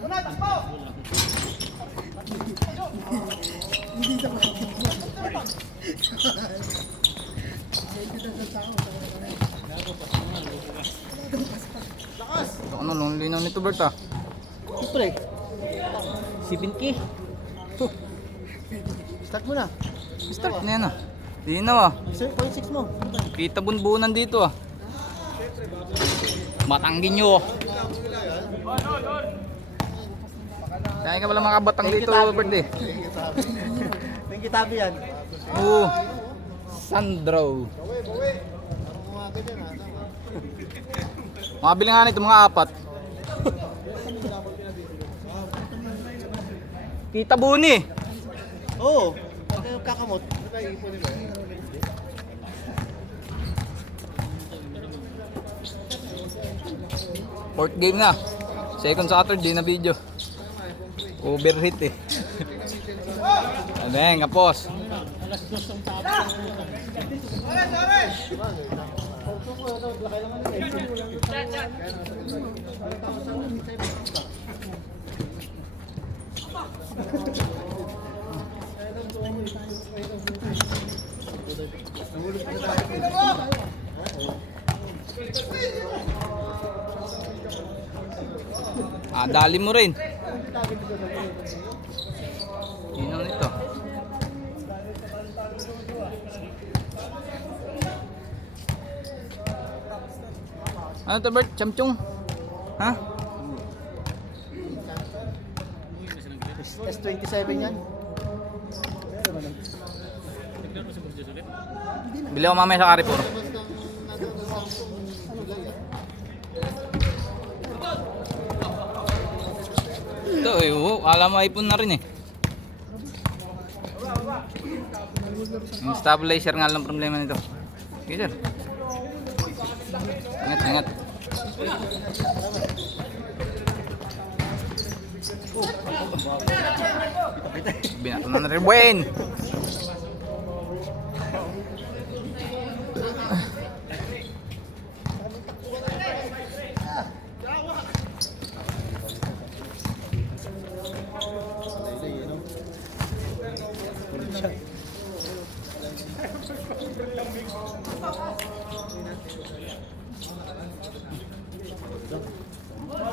Hindi sa Ano, long linaw nito, Bert, ah. Siyempre. Si Pinky. Start mo na. Start na yan, ah. Linaw, ah. 0.6 mo. Kita bunbunan dito, ah. Matanggin nyo, oh. Kaya ka pala makabatang dito, Bert, eh. Thank you, Tabi yan. Oo. Sandro. Makabili nga nito mga 4. Kita buni. Oo. Kakamot. Fourth game na. Second Saturday na video. Overhit, eh. Abeng, kapos. Dali mo rin. Sino nito? Ano to, Bert? Chamchung? Ha? S27 yan. Bili ako mamaya sa Carrefour. Ito, eh, oo. Alam mo, iPhone na rin, eh. Yung stabilizer nga lang problema nito. Okay, sir. Ingat, ingat. Binato na rin, Buen.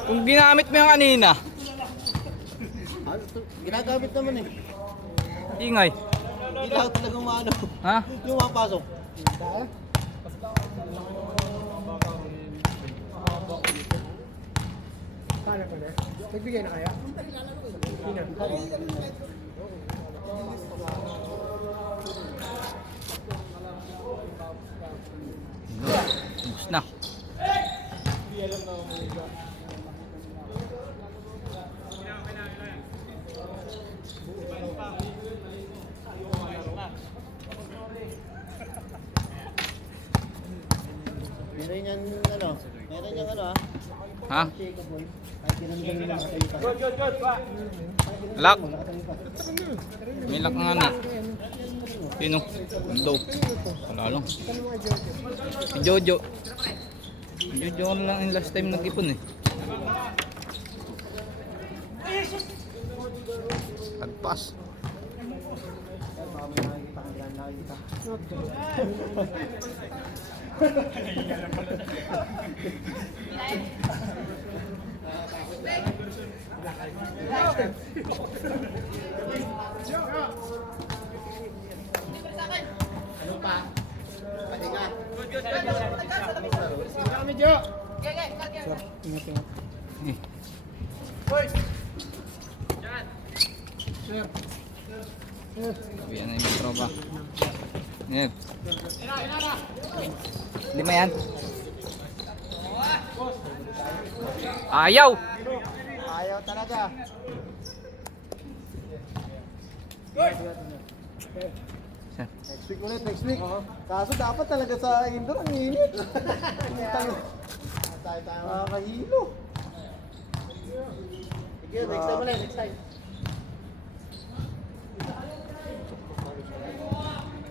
Kung ginamit mo yung kanina, Ginagamit naman eh. ingay. Hindi lahat talagang maano. Ha? Yung mapasok. Paano ko na? Nagbigay na kaya? Bus na. Meron yan ano. Meron yan ano Ha? Kahit tinanggal mo lang sa Lock. May lock nga na. Sino? Ando. Wala lang. Si Jojo. Si Jojo ko lang yung last time nag-ipon, eh. Tagpas. Ano pa? Pati ka. Eh. Sabihan na yung tropa. Yan. 5 yan. Ayaw! Ayaw talaga. Next week ulit, next week. Kaso dapat talaga sa indoor ang init. Tayo makakahilo. Sige, next time ulit, next time.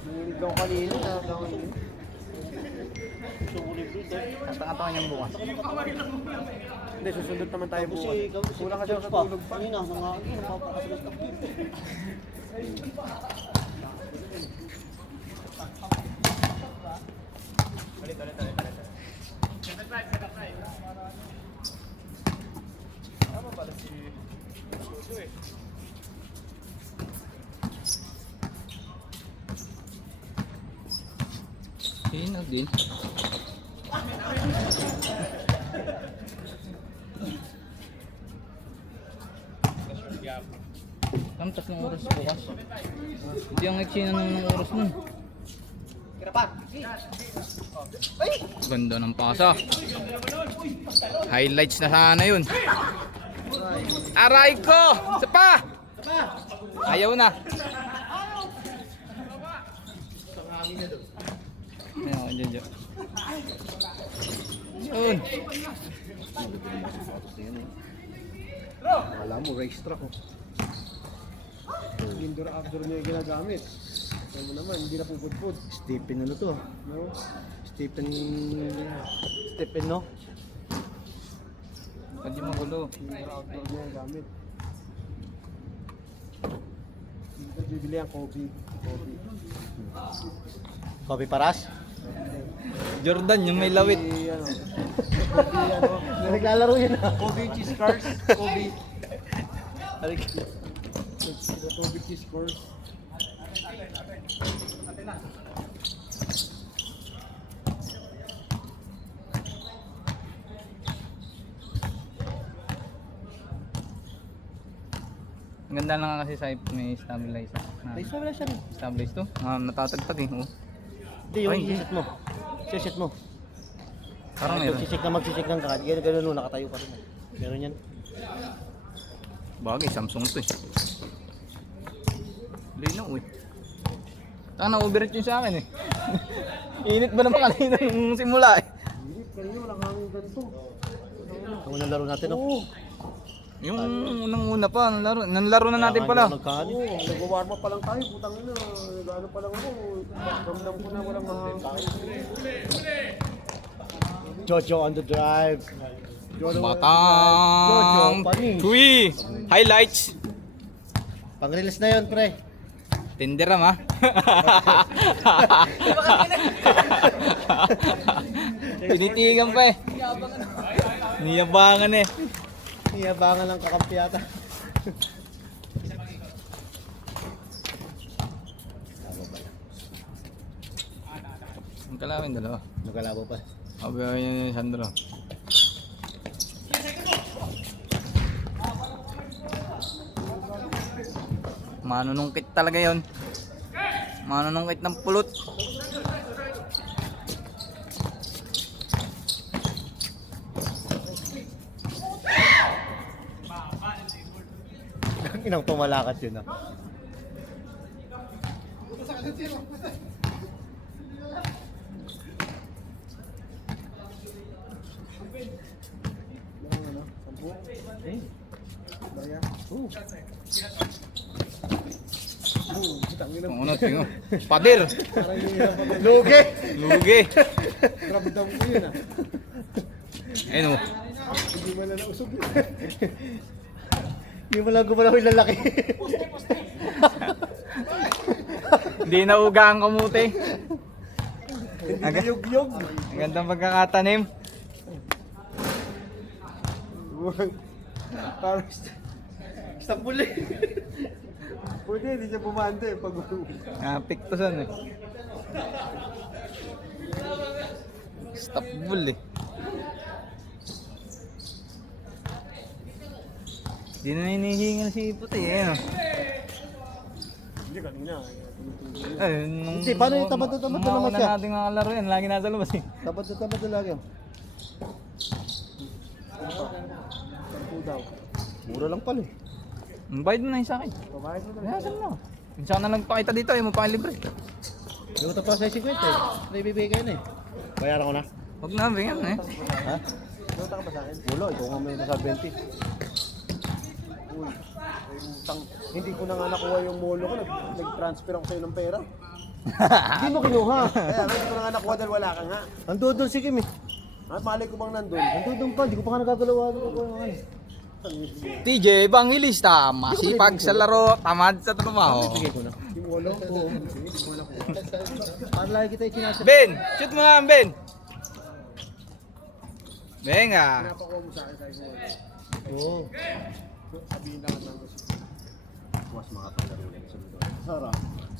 Nilid lang kanina, Tatanga-tanga niyang bukas. Hindi, susundot naman tayo bukas. Kulang kasi ako sa tulog pa. Kanina, napapakasalas ka. Sino din? Kamtas ng oras bukas. Hindi ang eksena ng oras nun. Ganda ng pasa. Highlights na sana yun. Aray ko! Isa pa! Ayaw na. Ayaw ko dyan dyan. Yun. Wala mo, racetrack oh. Indoor outdoor niya yung ginagamit. Kaya mo naman, hindi na pupudpud. Stephen ano to? No? Stephen no? Pwede magulo. Indoor outdoor niya yung gamit. Dito bibili ang Kobe. Kobe Paras? Jordan, yung may lawit. Kobe, ano? Kobe, ano? Naglalaro yun ah. Kobe cheese cars. Kobe. Alik. Kobe cheese cars. Ang ganda lang nga kasi sa may stabilizer. May sobra siya rin. Stabilize to? Natatagtag eh. Oh. Hindi, yung Ay, hindi. sisit mo. Sisit mo. Parang meron. Magsisik ng kakad. Ganun no, nakatayo pa rin. Meron yan. Bagay, Samsung to eh. Linaw eh. Na-overheat yun sa akin eh. Init ba naman kanina nung simula eh. Hindi, kanina walang hangin ganito. Ang unang laro natin no? Oo. Yung unang-una pa, nanlaro na natin pala. Oo, nag-warm up pa lang tayo. Putang ina, ano pa lang ako. Ramdam ko na walang hangin. Jojo on the drive. Jojo, Batang panis. Tui! Highlights! Pang-release na yun, pre. Tinderam ha? Tinitigan pa eh. Niyabangan eh. Iyabangan ng kakampi yata. Ang kalawin dalawa. Magkalabo pa. Abayaw niya ni Sandro. Manunungkit talaga yon. Manunungkit ng pulot. Inang tumalakat yun ah. ano, 10? Daya. Putang ina. Ang unot yun. Pader! Parang yung hirap ako. Lugi! Lugi! Ramdam ko yun ah. Ayun o. Hindi mo na nausog yun. Hindi mo lang gumalaw yung lalaki. Hindi na uga ang kamuti. Hindi yug-yug. Ang gandang pagkakatanim. Parang Istanbul eh. Pwede, hindi siya bumante pag Piktusan eh. Stop bull eh. Hindi na hinihingal si Puti eh. Hindi kanina. Ay, nung, Hindi, paano yung tamad na tamad na naman siya? natin mga kalaro yan, lagi nasa labas eh. Tapat na lagi. 10 daw. Mura lang pala eh. Ang bayad mo na yun sa akin. Pabayad mo na. Nasaan mo? Minsan na lang pakita dito, ayaw mo pa libre. Yung ito pa sa 50 eh. Naibibigay kayo na eh. Bayaran ko na. Huwag na, bigyan eh. Ha? Nota ka ba sa akin? Wala, ikaw nga may nasa 20. Uy, ay utang. Hindi ko na nga nakuha yung molo ko. Nag-transfer ako sa'yo ng pera. Hindi mo kinuha. Kaya hindi ko na nga nakuha dahil wala ka nga. Nandun si Kim eh. At malay ko bang nandun? Nandun pa, hindi ko pa nga nagagalawa. TJ Evangelista, masipag sa laro, tamad sa trabaho. Bigay ko na. Yung walo ko. Para lagi kita ikinasa. Ben, shoot mo nga, Ben. Venga. Napakuha mo sa akin kahit mo. Oo. Sabihin lang ng buwas makakalaro ulit sa mundo. Sarap.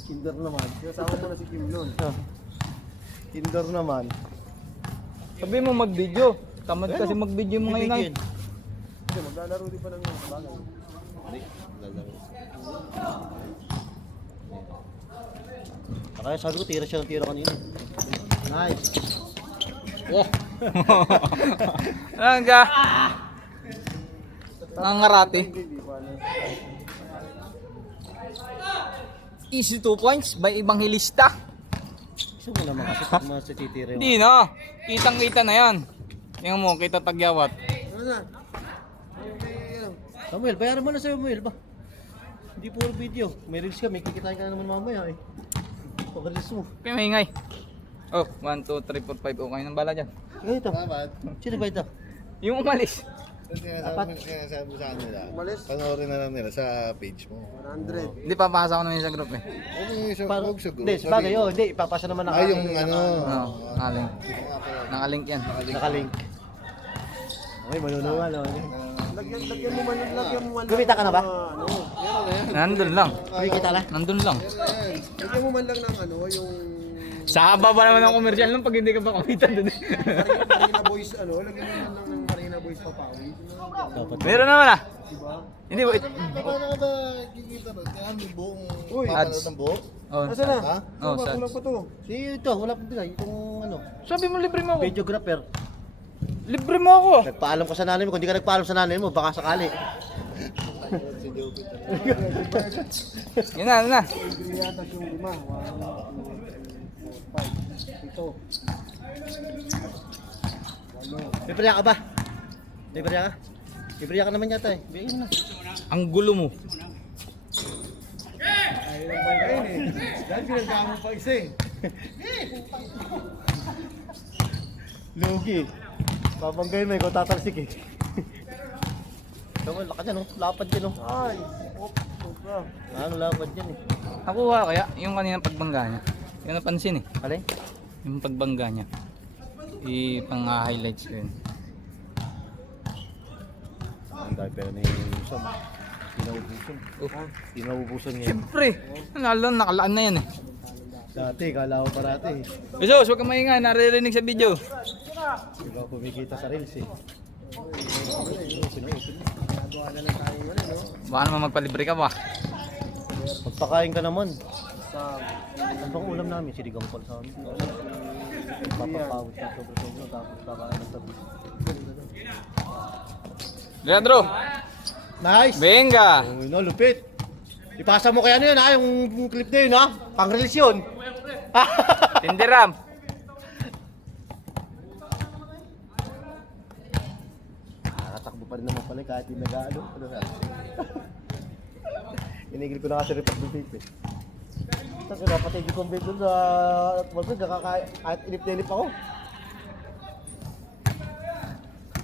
Kinder naman. Kasama mo na si Kim nun. Kinder naman. Sabi mo mag-video. Tamad kasi mag-video mo ngayon ay. Hindi, maglalaro din pa ng bagay. Kaya sabi ko, tira siya ng tira kanina. Nice. Wow. Ano ka? Nangarati. Hindi pa na. Easy 2 points by Evangelista. Gusto mo naman kasi pag mas titira yung... Hindi na. Kitang-kita na yan. Tingnan mo, kita tagyawat. Ano na? Ano? Samuel, bayaran mo na sa'yo, Samuel ba? Hindi puro video. May reels ka, may kikitain ka na naman mamaya eh. Pag-reels mo. Kaya maingay. Oh, 1, 2, 3, 4, 5. Okay nang bala dyan. Sige ito. Sino ba ito? Yung umalis. Sinasabi mo sa kanila, Umalis? panoorin na lang nila sa page mo. 100. Hindi papasa ko naman sa group eh. Huwag mo yung Para, huwag sa group. hindi, sabagay yun. Hindi, ipapasa naman Ay, yung ano. Oo, nakalink. Nakalink yan. Nakalink. Okay, manunuwal. Lagyan mo man. Gumita ka na ba? Ano? Nandun lang. Kumikita na? Nandun lang. Lagyan mo man lang ng ano, yung Sa haba ba naman ng komersyal nung pag hindi ka pa kumita dun eh. Marina Boys ano, lagyan mo man lang ng Marina Boys papawi. Dapat. Meron naman ah. Diba? Hindi ba? Paano ka ba kikita ron? Kaya may buong Uy, papanood ads. ng buo? Oh, Nasaan na? Ha? Oh, Kulang sad. pa to. Si ito, wala pang bigay. Itong ano, Sabi mo libre mo ako. videographer. Libre mo ako. Nagpaalam ka sa nanay mo. Kung di ka nagpaalam sa nanay mo, baka sakali. Si Jopit. Yan na, yan na. Iliyatas yung 5. 1, 2, 5. Ito. May priya ka ba? May priya ka? May priya ka naman yata eh. Bigay mo na. Ang gulo mo. Ayun ang bangkain eh. Dahil pinagkamo pa isa eh. Lugi. Papanggay mo, ikaw tatalsik eh. Samuel, laka dyan oh. Lapad dyan oh. Ay, sobra. Ano lapad dyan eh. Nakuha kaya yung kaninang pagbangga niya. Yung napansin eh. Alay? Yung pagbangga niya. Ipang-highlights ko yun. Ang dahil pera na yung Sam. Pinaubusan. Pinaubusan niya. Siyempre. Nakalaan na yan eh. Dati, kala ko parati eh. Jesus, huwag ka maingay. Naririnig sa video. Ikaw kumikita sa reels eh. Nagawa na lang tayo ano, no? Baka naman magpalibre ka pa. Magpakain ka naman. Sa Ano bang ulam namin? Sinigang pala sa amin. Papapawit ka sobra-sobra. Tapos kakain ng tabi. Leandro, Nice! venga. Uy, no, lupit. Ipasa mo kaya na yun ha, yung clip na yun ha. Pang-release yun. Tindiram. Nakatakbo pa rin naman pala kahit yung nag-ano. Ano na? Inigil ko na kasi report ng tape eh. Tapos napatay yung convent doon sa Atmospheric, kahit inip-inip ako.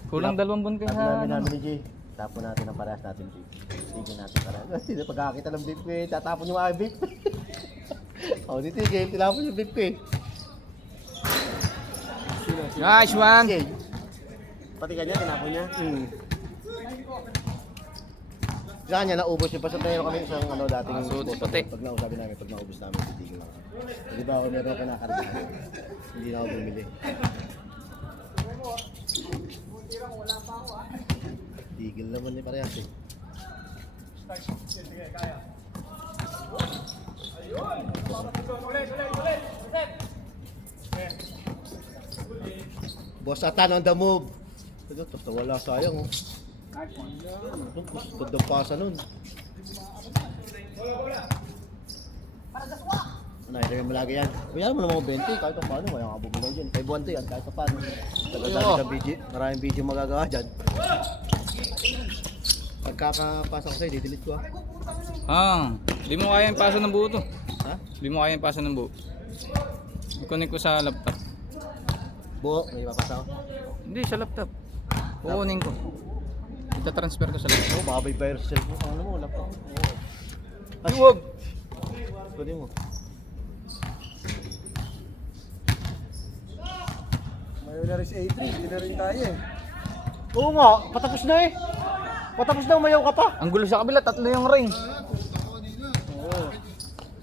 Kulang 2 buwan kayo Sabi sa... namin namin ni Jay, tapon natin ang parehas natin vape. Tigil natin parehas. Kasi pagkakita ng vape ko eh, tatapon yung mga vape. O, dito yung game, tinapon yung vape ko eh. Nice one. Jay. pati kanya, tinapon niya. Sa kanya, naubos yung pasok tayo kami isang ano dating Ah, so, spot. puti. Pag nausabi namin, pag naubos namin, titigil ako. Di ba ako meron ako kinakargahan? Hindi na ako bumili. Tigil naman ni parehas eh. Boss Atan on the move. Ito, tapos nawala sayang oh. Ganda pasa nun. Nakita mo lagi yan. Kaya mo naman ako 20, kahit pa paano, kaya nga bumulaw dyan. 5-1 to yan, kahit pa paano. Tagal-dami kang video, maraming video magagawa dyan. Pagkakapasa ko sa'yo, didelete ko ah. Ah, di mo kaya yung pasa ng buo to. Ha? Hindi mo kaya pasa ng buo. I-connect ko sa laptop. Buo, may papasa ko. Hindi, sa laptop. Kukunin ko. Ita-transfer ko sa laptop. Oo, baka may virus sa cellphone. Ano mo, laptop. Oo. Ay, wag! Kunin mo. Mayo na rin si A3, hindi na rin tayo eh. Oo nga, patapos na eh. Patapos na, umayaw ka pa. Ang gulo sa kabila, 3 yung ring. Oo.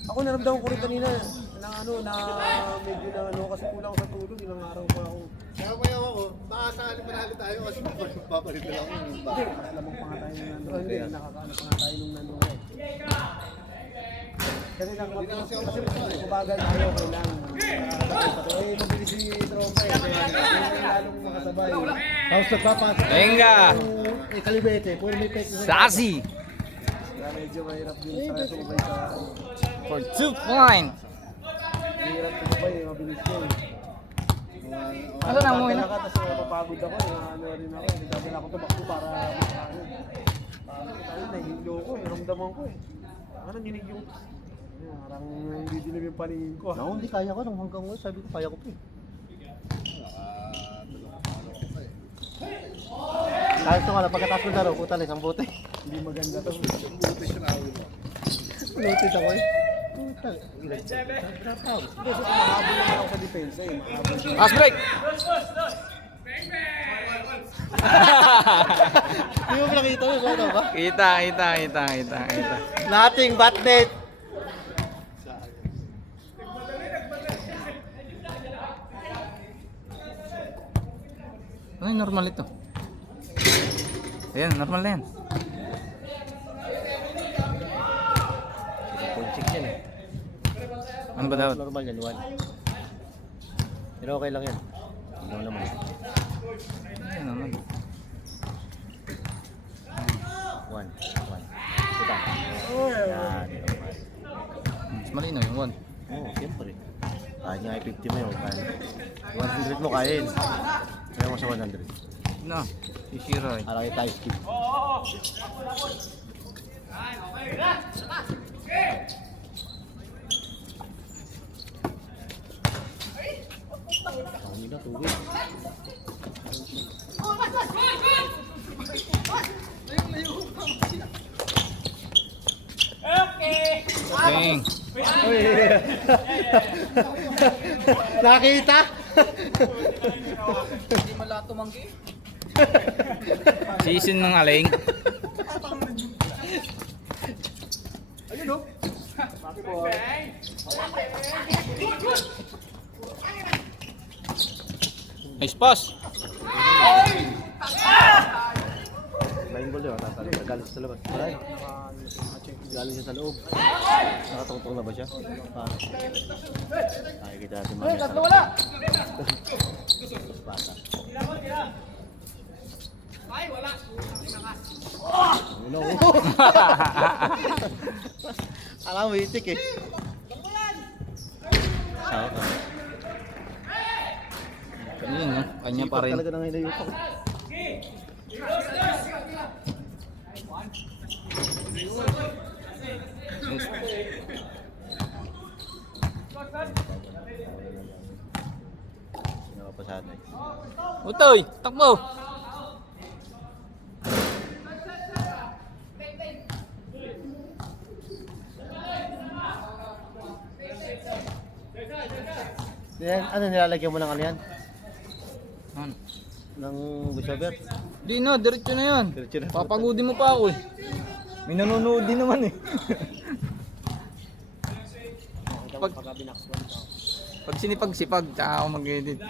Ako naramdaman ko rin kanina na medyo na kasi kulang sa tulog, ilang araw pa ako. Kaya mayaw ako, baka sakali manalo tayo kasi papalit na lang yung Hindi, baka. alam mo pa nga tayo nung nandun. Hindi, nakakaano pa nga tayo nung nandun eh. Kasi lang, kasi kumagal tayo, kailangan. Eh, mabilis si Trompa eh. Kaya lalong makasabay. Tapos nagpapasa. Venga! Eh, kalibete, puro may pek. Sassy! Kaya medyo mahirap yung sa sumabay sa... For 2 points! Mahirap sumabay eh, mabilis yun. Ano na mo yun? Tapos mapapagod ako, ano rin ako. Dadala ako tumakbo para ano. Parang nahihilo ko eh, ramdaman ko eh. Ano, ninig yung... Parang hindi dilim yung paningin ko. Ako, hindi kaya ko. Nung hanggang ngayon, sabi ko, kaya ko pa eh. Kahit ito nga lang, pagkatapos ko laro, puta lang, isang bote. Hindi maganda to. Buti siya na ulo. Lutit ako eh. Puta. Hindi, so mahabol naman ako sa depensa eh. Mahabol. Pass break! Hindi mo pinakita mo, ano ba? Kita. Nothing but net. Ay, normal ito. Ayan, normal na yan. 0.6 yan eh. Ano ba dapat? Normal yan, 1. Pero okay lang yan. Hindi naman. Ayan naman. 1. Kita. Yan, normal. Mas malinaw yung 1. Oo, siyempre. Kahit nga ay 50 mo yun, kaya. 100 mo kain. Kaya mo sa 100. No, sisira eh. Alaki tayo skip. Ang nila, tubig. Bang! Nakita? Season ng aling. Nice pass! Line ball yun, galing siya sa labas. Wala yun. Galing siya sa loob. Nakatungtong na ba siya? Paano? Ay, kita natin mamaya. Tatlo wala! Bata. Ay, wala! Ano? Alam mo, itik eh. Sawa ka. Yun, no? Kanya pa rin. Talaga nang hinayupak. Napapasahan na eh. Utoy! Takbo! Yan, ano nilalagyan mo ng ano yan? Ano? Ng voiceover? Di na, diretso na yan. Diretso na. Papagudin mo pa ako eh. May nanonood din naman eh. Pag sinipag-sipag, tsaka ako mag-edit.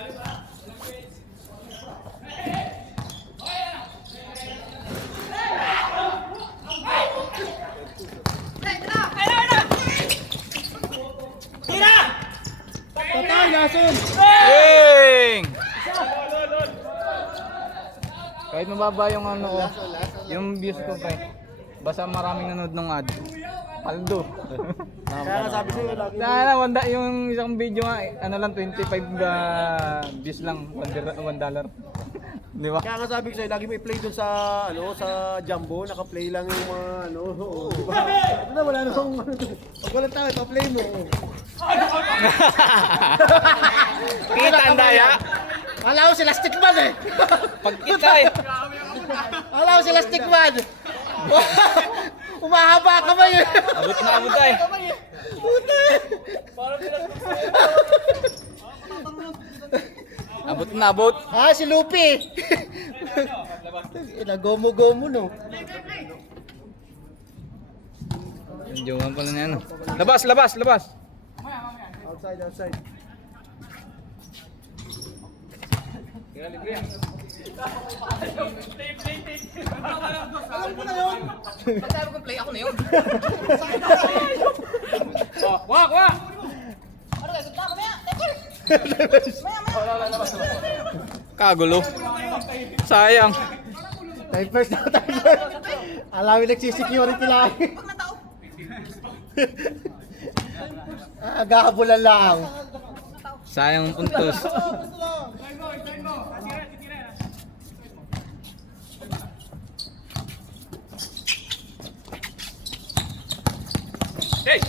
Bang! Kahit mababa yung ano ko, yung views ko kay basta maraming nanood ng ad. Paldo. Kaya nga sabi sa'yo, lagi Sana wanda yung isang video nga ano lang 25 views lang $1. Di ba? Kaya nga sabi ko sa'yo, lagi mo i-play dun sa, ano, sa Jumbo, naka-play lang yung mga, ano, diba? Ito na, wala namang, pag walang tao, pa-play mo. Kita ang daya. Wala ko sila stickman eh. Pag kita eh. Wala ko sila stickman. Umahaba ka ba yun? Abot na abot tayo. Abot na abot. Ah, si Lupi. Gomo-gomo no. Yung jowan pala na ano. Labas, labas, labas. Outside, outside. Wak, wak. Kagulo. Sayang. Time first na tayo. Alawin nagsisecurity lang. Agahabulan lang. Sayang ang puntos. Hey!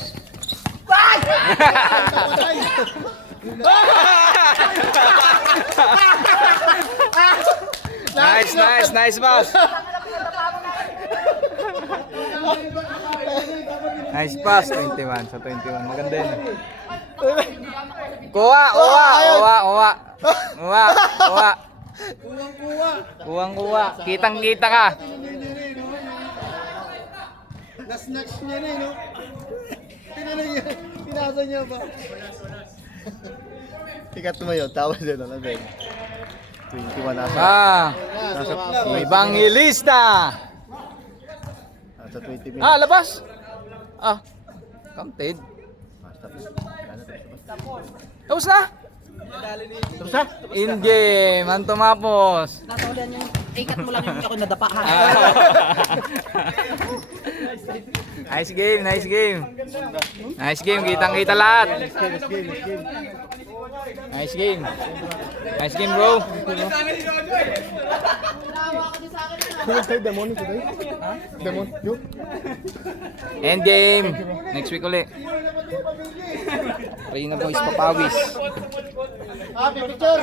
Nice, nice, nice pass. Nice pass, 21 sa 21. Maganda yun. Kuha, kuha, kuha, kuha. Kuha, kuha. Kuwang kuha. Kitang kita ka. Na-snatch niya na no? Pinasa niya ba? Ikat mo yun, tawa din na lang. 21 nasa. Ah, Evangelista. Nasa 20 minutes. Ah, labas. Ah, counted. Tapos na. Tapos na? In game, ang tumapos. Nataulan yung ikat mo lang yung ako nadapa ha. Nice game, nice game. Nice game, kitang-kita lahat. Nice game. Nice game, bro. Who will play Demon today? Demon? You? End game. Next week ulit. Reyna boys, papawis. Ah, picture!